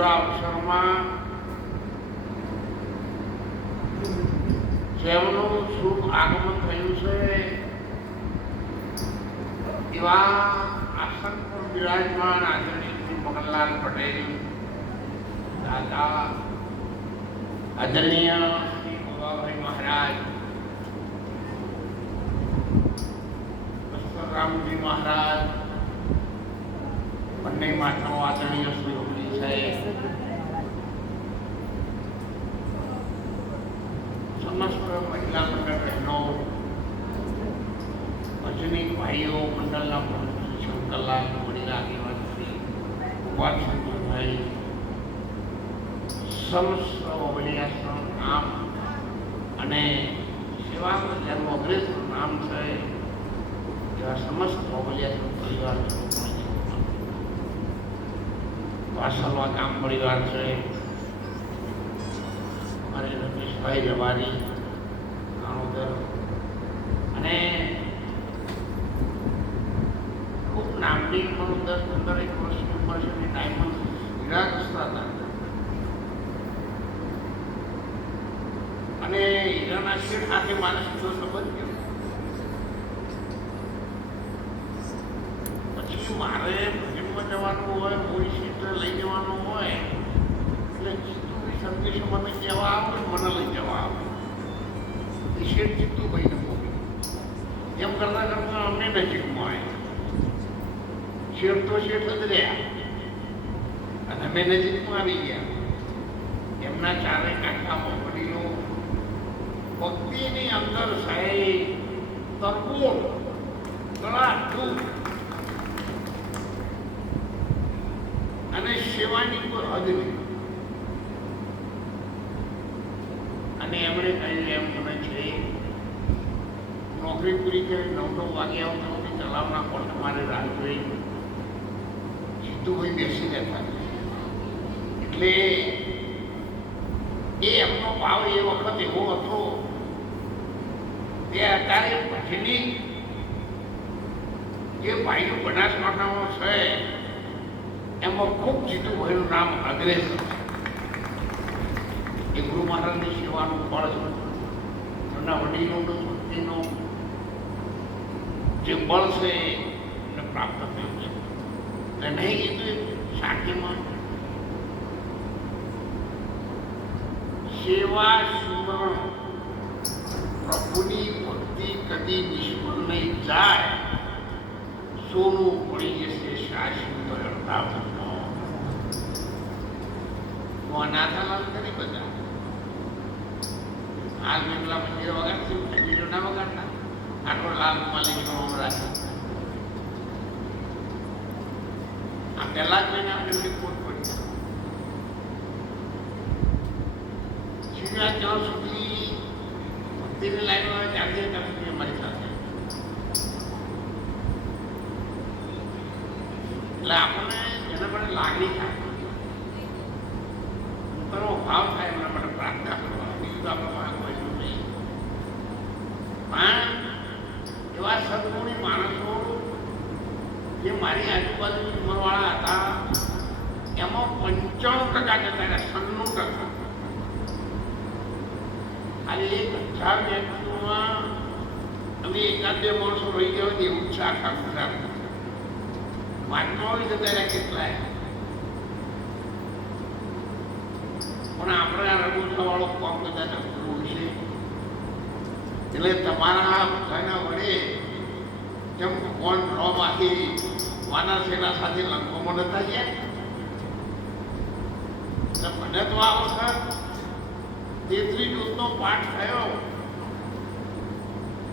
રૂડા અવસરમાં જેમનું શુભ આગમન થયું છે, એવા આસન પર બિરાજમાન આદરણીય મગનલાલ પટેલ દાદા, આદરણીય શ્રી ગોવાભાઈ મહારાજ રામજી મહારાજ, બંને માતાઓ આદરણીય શ્રી ઓગણી છે સમસ્ત મહિલા મંડળ બહેનો ભજની ભાઈઓ મંડળના પ્રમુખ શંકરલાલ વડીલ આગેવાન શ્રી કુમાર શંકરભાઈ સમસ્ત ઓબલિયાસણ નામ અને સેવામાં જન્મ અગ્રેસર નામ છે એવા સમસ્ત ઓબલિયાસણ પરિવાર વાસલવા ગામ પરિવાર છે. મારે રમેશભાઈ રવારી કાણોદર અને ખૂબ નામની પણ દસ પંદર એક વર્ષની ઉપર છે અને ડાયમંડ હતા અને હીરાના શેઠ સાથે મારે સીધો સંબંધ થયો પછી મારે ભજનમાં જવાનું હોય મૂળી સીટ લઈ જવાનું હોય, એટલે સંદેશો મને કહેવા આવે મને લઈ જવા આવે. એ શેઠ જીતુભાઈને મોકલી એમ કરતા કરતા અમને નજીકમાં આવ્યા શેઠ તો શેઠ જ રહ્યા. અને અમે નજીકમાં આવી ગયા. એમના ચારે કાંઠામાં વડીલો ભક્તિની અંદર સાહેબ તરબોળ ગળા અને સેવાની કોઈ હદ નહીં. અને એમણે કહ્યું એમ મને છે, નોકરી પૂરી કરી, નવ વાગે આવતો હતી ચલાવના પણ તમારે રાહ જોઈ. જીતુભાઈ બેસી જતા એટલે એ એમનો ભાવ એ વખત એવો હતો તે અત્યારે પછીની જે ભાઈનું બનાસકાંઠામાં છે, એમાં ખૂબ જીતુભાઈનું નામ અગ્રેસર છે. એ ગુરુ મહારાજની સેવાનું ફળ છે એમના વડીલોનું ભક્તિનું જે બળ છે એને પ્રાપ્ત થયું છે એટલે નહીં કીધું શાંતિમાં સેવા સુમરણ પ્રભુની ભક્તિ કદી નિષ્ફળ નહીં જાય સોનું પડી જશે શાશ્વત અડધા તો આ નાથાલાલ કરી બધા હાલ મેમલા મંદિર વગાડતી બીજો ના વગાડતા. આટલો લાલ માલિકનો રાખે આ પહેલા જ મહિના આપણે સાથે. એટલે આપણને એના માટે લાગણી થાય અંતરનો ભાવ થાય એમના માટે પ્રાર્થના કરવા બીજું તો આપણે વાંક હોય એવું નહીં પણ એવા સદગુણી માણસો જે મારી આજુબાજુની ઉંમરવાળા હતા, એમાં પંચાણું ટકા જતા રહ્યા સન્નું ટકા. ખાલી એક હજાર વ્યક્તિઓમાં અમે એકાદ બે માણસો રહી ગયા એવું છે આખા ગુજરાતમાં. વાંચવા જતા રહ્યા કેટલાય. પણ આપણે આ રઘુત્સવાળો કોમ કદાચ અઘરું છે એટલે તમારા બધાના વડે જેમ ભગવાન બ્રહ્મમાંથી વાનર સેના સાથે લંકોમાં નતા ગયા? એટલે મને તો આ વખત તેત્રી દૂધનો પાઠ થયો.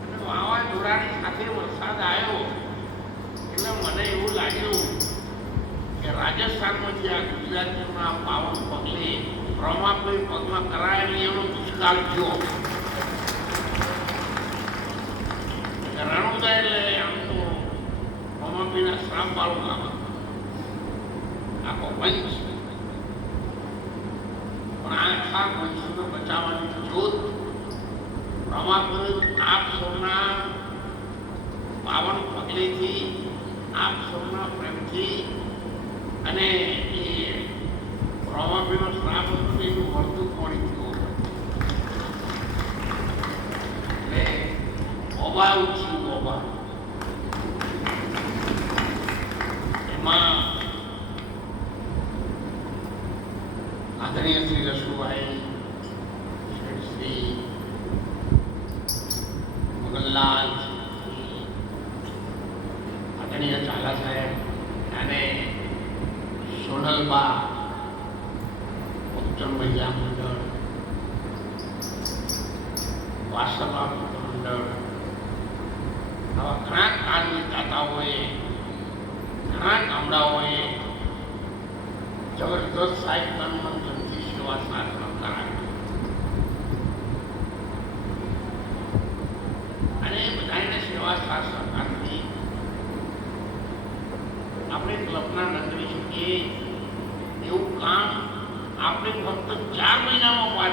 અને વાવાઝોડાની સાથે વરસાદ આવ્યો. એટલે મને એવું લાગ્યું કે રાજસ્થાનમાંથી આ ગુજરાતીઓના પાવન પગલે રમાપઈ પગમાં કરાયેલી એનો દુષ્કાળ થયો રણુદા એટલે આમ તો રમાપીના શ્રામ વાળું ગામ આખો વંશ પણ આખા વંશને બચાવવાની જોત રમાપીર આપ સૌના પાવન પગલેથી, આપ સૌના પ્રેમથી અને એ રમાપીનો શ્રાપ હતો એનું વર્તું પડી થયું એટલે ઓબા આદરણીય શ્રી રસુભાઈ, શ્રી મગનલાલ, આદરણીય ચાલા સાહેબ અને સોનલબા, ઉત્તમ મહિલા મંડળ વાસભા મંડળ, આવા ઘણા કાન દાતાઓએ, ઘણા ગામડાઓએ જબરદસ્ત સાહેબ તન મન સેવા સાધના કરાવી અને બધાને સેવા સહકારથી આપણે કલ્પના ન કરી શકીએ એવું કામ આપણે ફક્ત ચાર મહિનામાં પાર